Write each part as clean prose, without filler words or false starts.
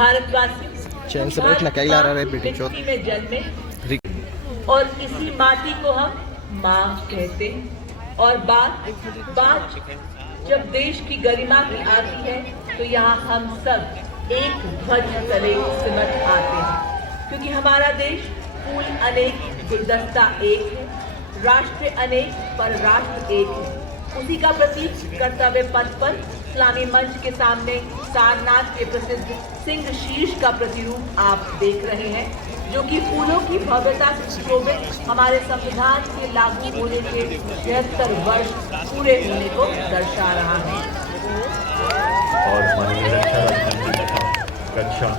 भारतवासी मिट्टी में जन्मे और इसी माटी को हम माँ कहते हैं। और बात जब देश की गरिमा की आती है तो यहाँ हम सब एक ध्वज तले सिमट आते हैं, क्योंकि हमारा देश फूल अनेक गुलदस्ता एक है, राष्ट्र अनेक पर राष्ट्र एक है। उसी का प्रतीक कर्तव्य पथ पर इस्लामी मंच के सामने सारनाथ के प्रसिद्ध सिंह शीर्ष का प्रतिरूप आप देख रहे हैं, जो कि फूलों की भव्यता से सुशोभित हमारे संविधान के लागू होने के 76 वर्ष पूरे होने को दर्शा रहा है। और माननीय रक्षा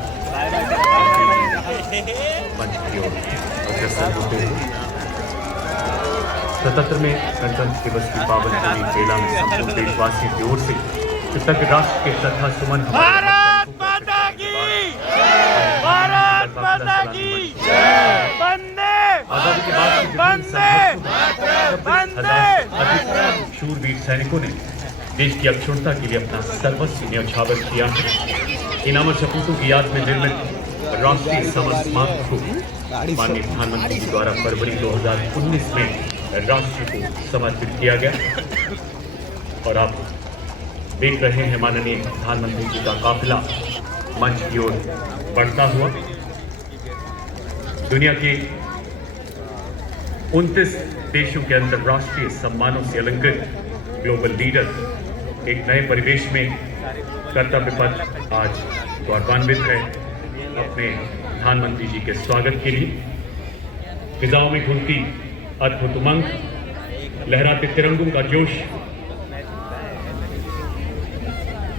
मंच की ओर अग्रसर होते हुए सतत्र में गणतंत्र दिवस की पावन पूरी बेला में संपूर्ण देशवासियों की ओर से कृतज्ञ राष्ट्र के श्रद्धा सुमन भारत माता की भारत माता की वंदे वंदे शूरवीर सैनिकों ने देश की अक्षुण्णता के लिए अपना सर्वस्व न्यौछावर किया है। इन अमर सपूतों की याद में निर्मित राष्ट्रीय समर स्मारक को माननीय प्रधानमंत्री जी द्वारा फरवरी 2019 में राष्ट्र को समर्पित किया गया। और आप देख रहे हैं माननीय प्रधानमंत्री जी का काफिला मंच की ओर बढ़ता हुआ। दुनिया के 29 देशों के अंतर्राष्ट्रीय सम्मानों से अलंकृत ग्लोबल लीडर एक नए परिवेश में कर्तव्य पथ आज गौरवान्वित है अपने प्रधानमंत्री जी के स्वागत के लिए। फिजाओं में घूमती अद्भुत उमंग, लहराते तिरंगों का जोश,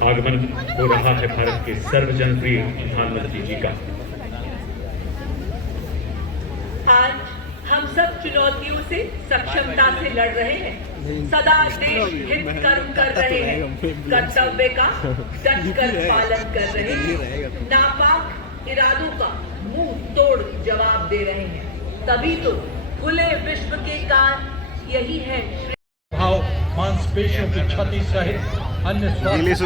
आगमन हो रहा है भारत के सर्वजनप्रिय प्रधानमंत्री जी का। आज हम सब चुनौतियों से सक्षमता से लड़ रहे हैं, सदा देश हित कर्म कर रहे हैं, कर्तव्य का डट कर पालन कर रहे हैं, नापाक इरादों का मुंह तोड़ जवाब दे रहे हैं। तभी तो खुले विश्व के कारण यही है भाव मांसपेशियों की क्षति सहित अन्य स्वास्थ्य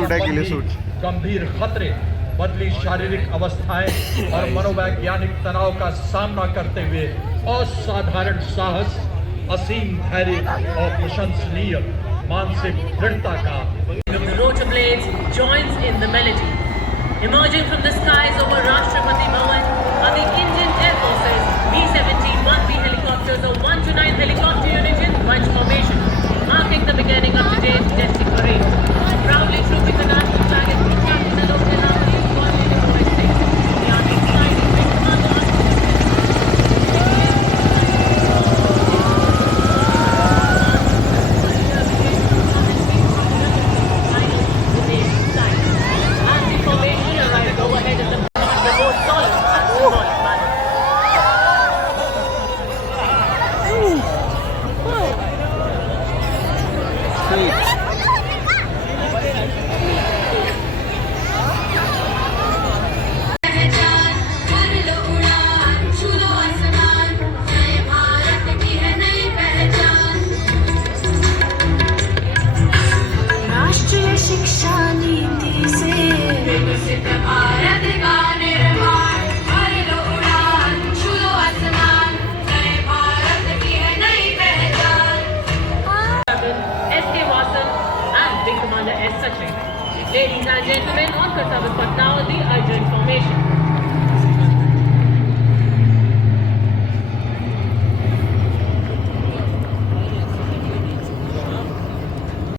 गंभीर खतरे, बदली शारीरिक अवस्थाएं और मनोवैज्ञानिक तनाव का सामना करते हुए असाधारण साहस, असीम धैर्य और प्रशंसनीय मानसिक दृढ़ता का The rotor blades joins in the melody. Emerging from the skies over Rashtrapati Bhavan are the Indian Air Force's B-17 1B helicopters of 1 to 9 helicopter unit in bunch formation, marking the beginning of today's majestic parade. Proudly trooping the national flag at Group Captain and Lieutenant Colonel Coordinator Rohit Singh. We are excited to command on as the formation arrives overhead of the most solemn and symbolic manner. राष्ट्रीय शिक्षा नीति से विकसित भारत का निर्माण, भर लो उड़ान, छू लो आसमान, नए भारत की है नई पहचान। S.K. Vasan and Wing Commander S. Sachin. Ladies and gentlemen, on Kartavya Path now the urgent formation.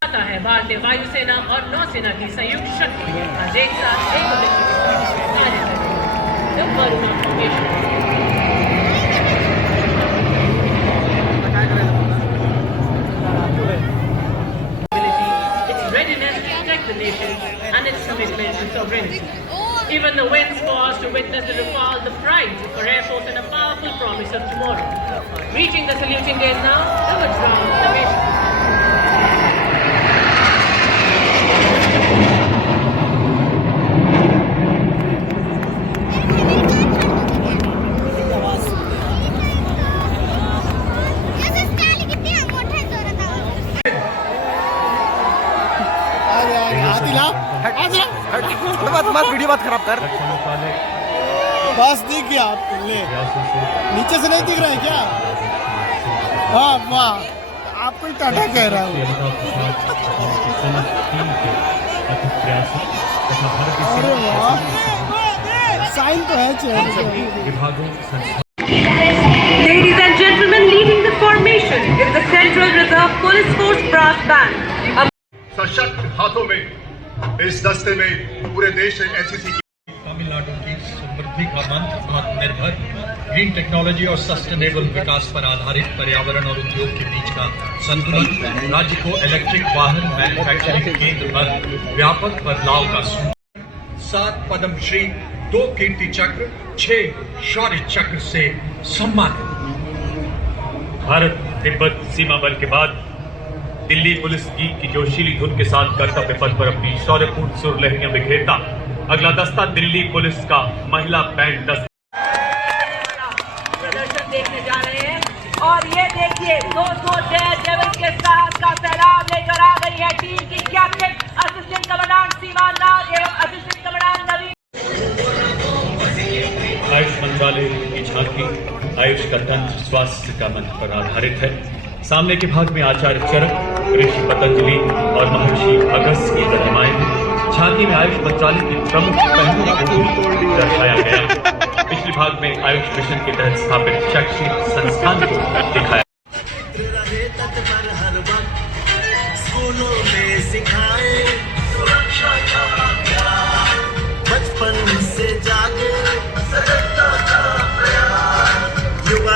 आता है भारतीय वायुसेना और नौसेना की संयुक्त शक्ति आज एक साथ एक उद्देश्य के कार्य कर रही है। The Varuna formation. Its readiness to protect the nation and its commitment to sovereignty. Even the winds pause to witness the rafale, the pride of our Air Force and a powerful promise of tomorrow. Reaching the saluting gate now, the withdrawal formation. Adila मत video मत खराब कर। बस दिख गया आपको, ले नीचे से नहीं दिख रहा है क्या? वाह वाह, आपको ही टाटा कह रहा हूँ। अरे वाह, साइन तो है चेहरे। Ladies and gentlemen, leading the formation is the Central Reserve Police Force Brass Band. सशक्त हाथों में इस दस्ते में पूरे देश से एनसीसी की तमिलनाडु की समृद्धि का मंत्र आत्मनिर्भर, ग्रीन टेक्नोलॉजी और सस्टेनेबल विकास पर आधारित पर्यावरण और उद्योग के बीच का संतुलन राज्य को इलेक्ट्रिक वाहन मैन्युफैक्चरिंग केंद्र पर व्यापक बदलाव का 7 पद्मश्री, 2 कीर्ति चक्र, 6 शौर्य चक्र से सम्मानित। भारत तिब्बत सीमा बल के बाद दिल्ली पुलिस की जोशीली धुन के साथ कर्तव्य पथ पर अपनी शौर्यपूर्ण सुरलहरियां बिखेरता अगला दस्ता दिल्ली पुलिस का महिला बैंड दस्ता प्रदर्शन देखने जा रहे हैं। और ये देखिए 200 डेयर डेविल के साथ का सैलाब लेकर आ गई है टीम की कैप्टन असिस्टेंट कमांडेंट सीमा नाग एवं असिस्टेंट कमांडेंट नवीन। आयुष मंत्रालय की झांकी आयुष का तंत्र स्वास्थ्य का मंत्र पर आधारित है। सामने के भाग में आचार्य चरक, ऋषि पतंजलि और महर्षि अगस्त्य की प्रतिमाएं हैं। झांकी में आयुष मंत्रालय की प्रमुख पहलों को दर्शाया गया। पिछले भाग में आयुष मिशन के तहत स्थापित शैक्षणिक संस्थान को दिखाया। स्कूलों में सिखाए बचपन से जागे युवा।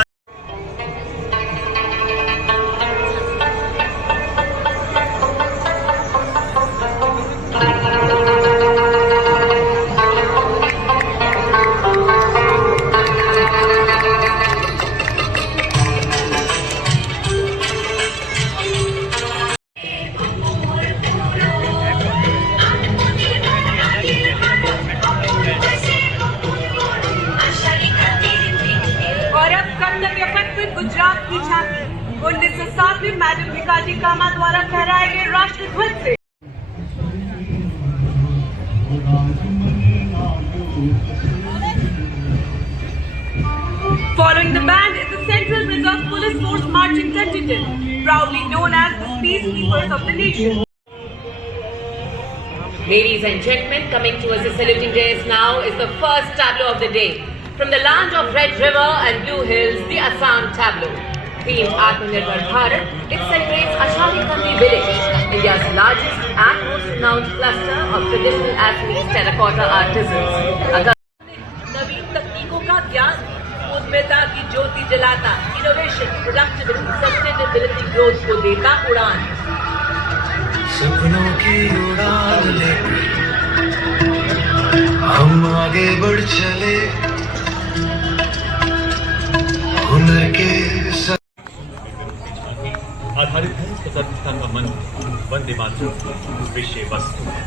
गुजरात की झांकी 1907 में मैडम भिकाजी कामा द्वारा फहराए गए राष्ट्र ध्वज से। Following the band is the Central Reserve Police Force marching contingent, proudly known as the peacekeepers of the nation. Ladies and gentlemen, coming towards the saluting dais now is the first tableau of the day. From the land of Red River and Blue Hills, the Assam tableau. Themed Atmanirbhar Bharat, it celebrates Ashadi Kandi village, India's largest and most renowned cluster of traditional Assamese terracotta artisans. नवीन तकनीकों का ज्ञान, उद्यमिता की ज्योति जलाता, innovation, productivity, sustainability growth को देता उड़ान। सपनों की उड़ान लेकर हम आगे बढ़ चले, हुनर के आधारित है स्वतंत्रता का मंत्र वंदे मातरम विषय वस्तु है।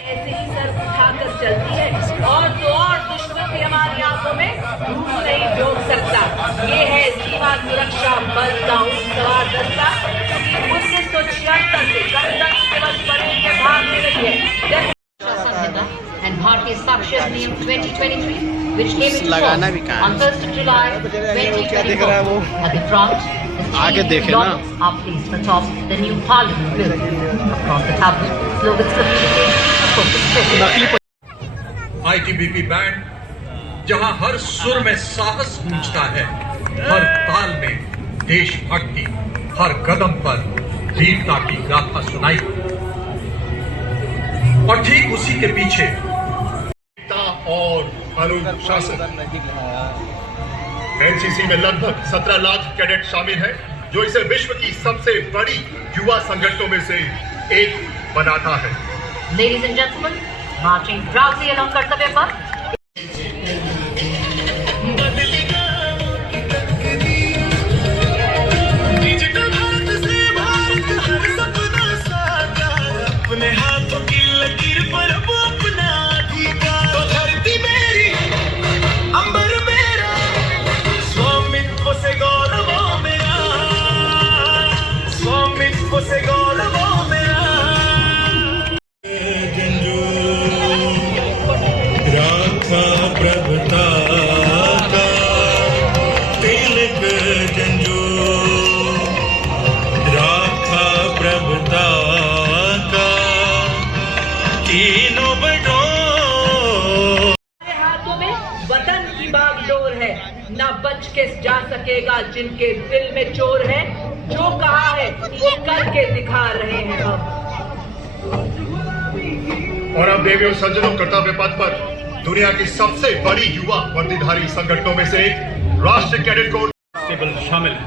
ऐसे ही सर उठाकर चलती है और तो और दुश्मन भी हमारी आंखों में धूल नहीं झोंक सकता। ये है सीमा सुरक्षा बल का सवार दस्ता, क्योंकि 1976 से गणतंत्र दिवस परेड में भाग ले रही है। And Bharatiya Sakshar Niyam 2023, which came into force on 1st of July 2024. At the front, the team launches are placed atop the new Parliament building. Across the tablet, slogans communicated for focus. ITBP band जहां हर सुर में साहस गूंजता है, हर ताल में देशभक्ति, हर कदम पर वीरता की गाथा सुनाई, और ठीक उसी के पीछे और अनुशासन। एनसीसी में लगभग 17 लाख कैडेट शामिल हैं, जो इसे विश्व की सबसे बड़ी युवा संगठनों में से एक बनाता है। Ladies and gentlemen, marching proudly along कर्तव्य पथ, बच के जा सकेगा जिनके दिल में चोर है। जो कहा है वो करके दिखा रहे हैं हम। और अब देवियों सज्जनों, कर्तव्य पथ पर दुनिया की सबसे बड़ी युवा वर्दीधारी संगठनों में से एक राष्ट्रीय कैडेट कोर कांस्टेबल शामिल है।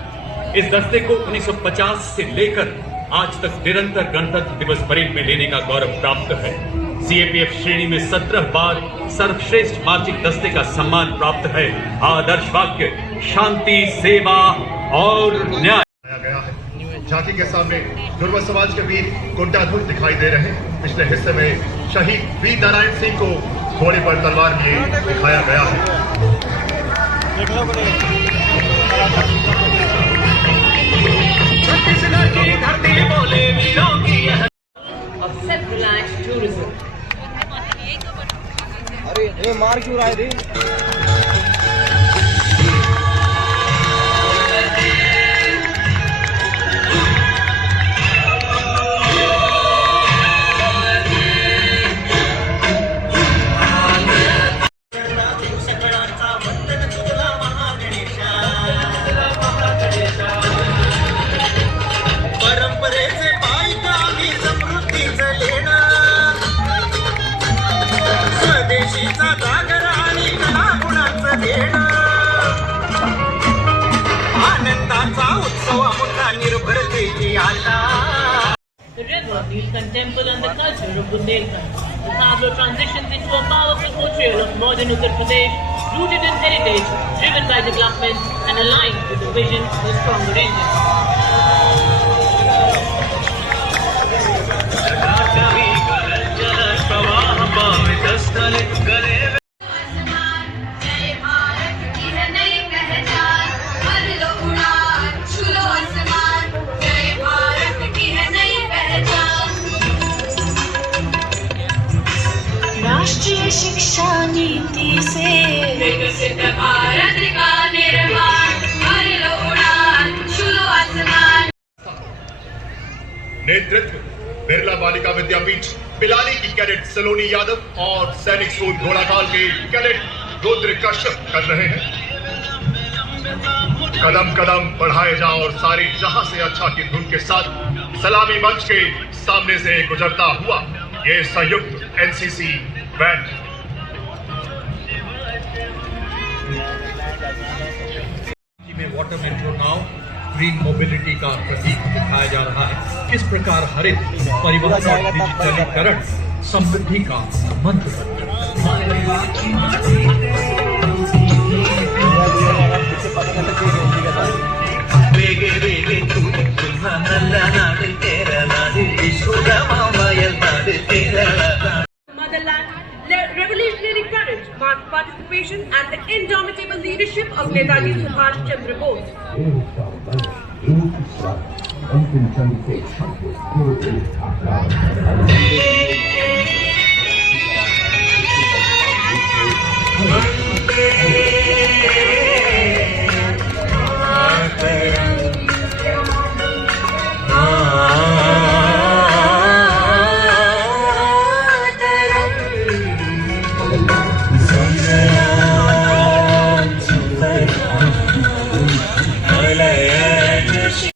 इस दस्ते को 1950 से लेकर आज तक निरंतर गणतंत्र दिवस परेड में लेने का गौरव प्राप्त है। सीएपीएफ श्रेणी में 17 बार सर्वश्रेष्ठ मार्चिंग दस्ते का सम्मान प्राप्त है। आदर्श वाक्य शांति, सेवा और न्याय गया है। झांकी के सामने दुर्वा समाज के वीर कुंडाधुर दिखाई दे रहे हैं। पिछले हिस्से में शहीद वीर नारायण सिंह को घोड़े पर तलवार लिए दिखाया गया है। छत्तीसगढ़ की धरती बोले वीरों की of self-reliant tourism. अरे ये मार क्यों रहा है रे? परंपरेचे पायी आम्ही समृद्धीचं लेणं, स्वदेशीचा जागर आणि कलागुणाचं देणं, आनंदाचा उत्सव मोठा निर्भरतेची आशा. The river, Neelkantha temple and the culture of Bundelkhand. The Tableau transitions into a powerful portrayal of modern Uttar Pradesh, rooted in heritage, driven by development and aligned with the vision of a stronger India. जय भारत की है नई पहचान, भर लो उड़ान, छू लो आसमान. जय भारत की है नई पहचान. राष्ट्रीय शिक्षा नीति से विकसित भारत का निर्माण, भर लो उड़ान, छू लो आसमान. नेतृत्व बिरला बालिका विद्यापीठ पिलानी की कैडेट सलोनी यादव और सैनिक स्कूल घोड़ाखाल के कैडेट रुद्र कश्यप कर रहे हैं। कदम कदम बढ़ाए जाओ और सारे जहां से अच्छा की धुन के साथ सलामी मंच के सामने से गुजरता हुआ ये संयुक्त एनसीसी बैंड। में वाटर मेट्रो नाव ग्रीन मोबिलिटी का प्रतीक दिखाया जा रहा है। किस प्रकार हरित परिवहन और डिजिटलीकरण समृद्धि का मंत्र Motherland, revolutionary courage, mass participation and the indomitable leadership of Netaji Subhash Chandra Bose.